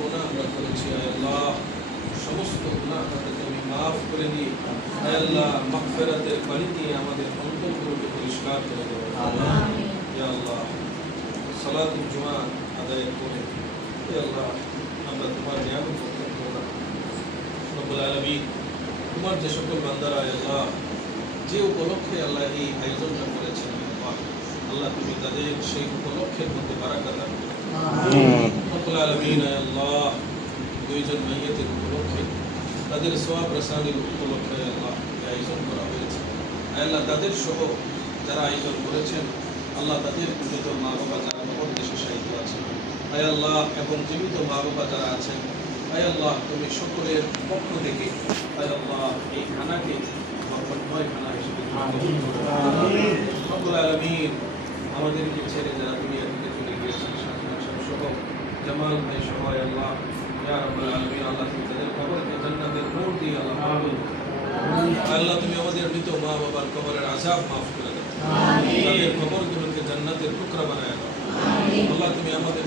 গুনাহ আমরা করেছি আল্লাহ সমস্ত গুনাহ তুমি মাফ করে দিয়ে আল্লাহ মাগফিরাতের পানি দিয়ে আমাদের অন্তরগুলোকে পরিষ্কার করে দাও আমিন ইয়া আল্লাহ সালাতুল জুমা আদায় করে আল্লাহ আমরা তোমার নিয়ামত প্রত্যাখ্যান করলাম রব্বুল আলামিন তোমার যে সকল বান্দারা আল্লাহ যে উপলক্ষে আল্লাহ এই আয়োজনটা করেছেন আল্লাহ তুমি তাদের সেই উপলক্ষের মধ্যে বারাকাত দান করো আমিন রব্বুল আলামিন আল্লাহ দুইজন মাইয়াতের উপলক্ষে তাদের সওয়াব রাসানের উপলক্ষে আল্লাহ আয়োজন করা হয়েছে আল্লাহ তাদের সহ যারা আয়োজন করেছেন আল্লাহ তাদের জীবিত মা বাবা যারা কবর দেশে শায়িত আছেন আয় আল্লাহ এবং জীবিত মা বাবা যারা আছেন আয় আল্লাহ তুমি সকলের পক্ষ থেকে আয় আল্লাহ এই খানাকে বরকতময় খানা হিসেবে রব্বুল আলামিন আমাদেরকে ছেড়ে যারা দুনিয়া থেকে চলে গিয়েছেন সহ জামাল ভাই সহ আয় আল্লাহ ইয়া রাব্বুল আলামিন আল্লাহ তুমি তাদের কবরকে জান্নাতের নূর দিয়ে আল্লাহ আমিন আল্লাহ তুমি আমাদের মৃত মা বাবার কবরের আযাব maaf করে দাও আমিন তাদের কবরগুলোকে জান্নাতের টুকরা বানায় দাও আমিন আল্লাহ তুমি আমাদের